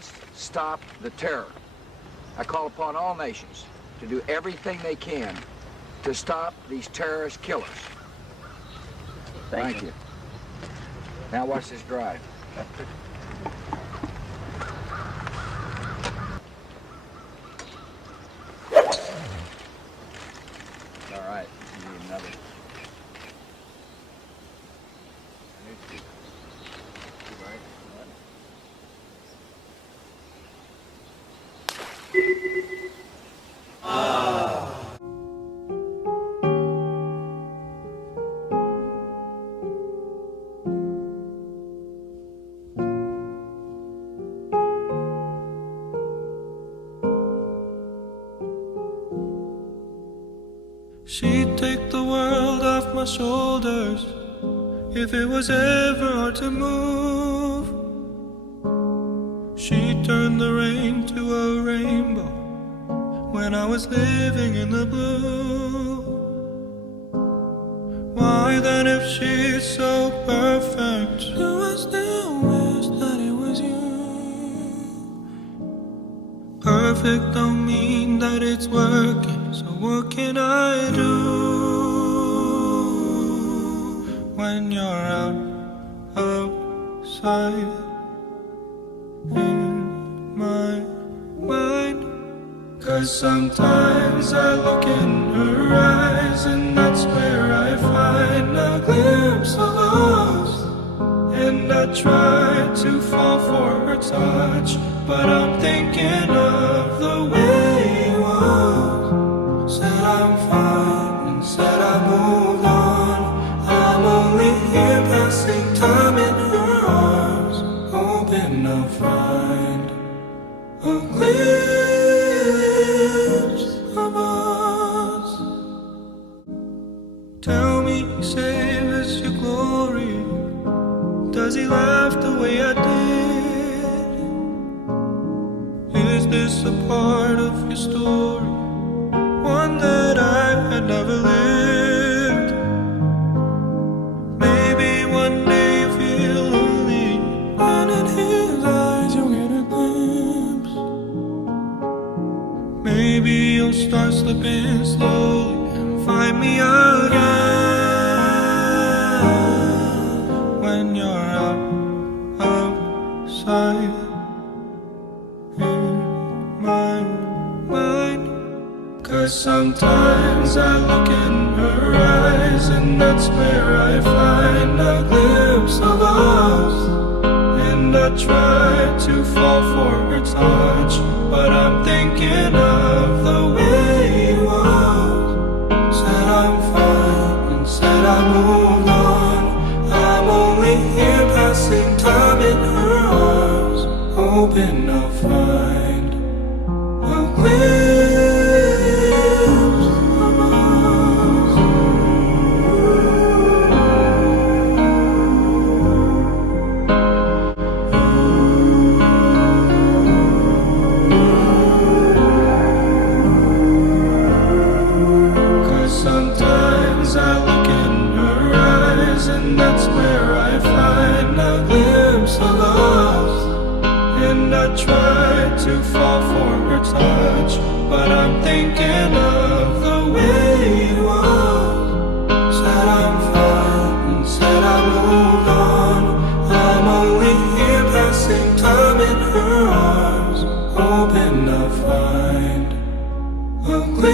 must stop the terror. I call upon all nations to do everything they can to stop these terrorist killers. Thank you. Now watch this drive. All right, you need another. She'd take the world off my shoulders if it was ever hard to move. She'd turn the rain to a rainbow when I was living in the blue. Why then, if she's so perfect, do I still wish that it was you? Perfect don't mean that it's working, so what can I do when you're outside in my mind? 'Cause sometimes I look in her eyes, and that's where I find a glimpse of us. And I try to fall for her touch, but I'm thinking of the way it was. Said I'm fine and said I moved on. I'm only here passing time in her arms, hoping I'll find a glimpse of us. Tell me, save us your glory. Does he laugh the way I did? Is this a part of your story, one that I had never lived? Maybe one day you feel lonely, and in his eyes you'll get a glimpse. Maybe you'll start slipping slowly and find me again when you're outside in my mind. 'Cause sometimes I look in her eyes, and that's where I find a glimpse of us. And I try to fall for her touch, but I'm thinking of the way it was. Said I'm fine and said I moved on. I'm only here passing time in her arms, hoping I'll find a glimpse of us. 'Cause sometimes I look in her eyes, and that's where I find a glimpse of us. And I try to fall for her touch, but I'm thinking of the way it was. Said I'm fine and said I moved on. I'm only here passing time in her arms, hoping I'll find a glimpse